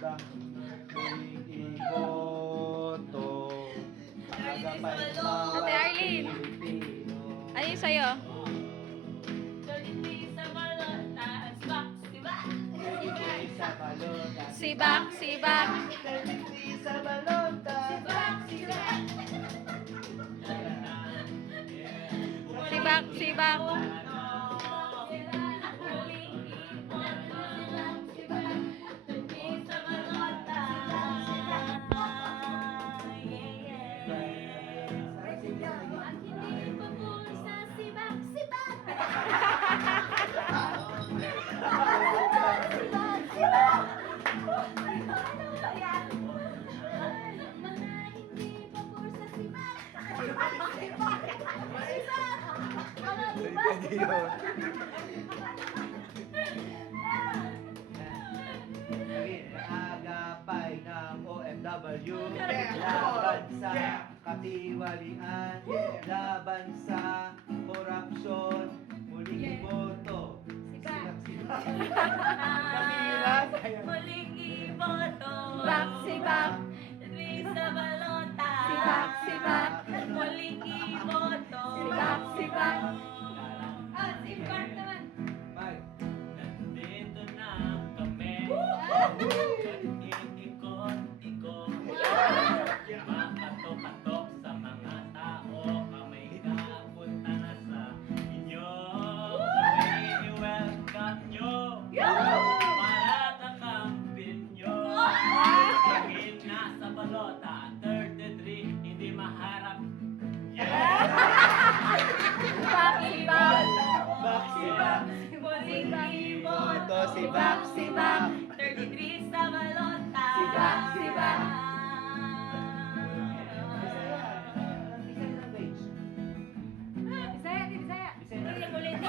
Sibak, muling iboto. Agapay bawat Ate Arlene. Pilipino. Ano yung sa'yo? Sa balota. Sibak, sibak. Sa balota. Sibak, sibak. Pwede yun. Agapay ng OFW, laban sa katiwalian, laban sa korupsyon, muling iboto. Sibak. Muling iboto. Sibak, sibak. Sa balota. Sibak, sibak. Muling iboto. Sibak, sibak. Ah, sibak naman. Mike. Nandito na kami. Ikot-ikot. Makatok-katok sa mga tao. Kami kapunta na sa inyo. Kami i-welcome nyo. Para kakampin nyo. Kahit nasa balota, 33, hindi maharap. Sibak, sibak. Sibak. Muling iboto. Sibak, sibak. 33 sa balota. Sibak, sibak. Bisaya, di Bisaya. Bisaya. Ulit, ulit.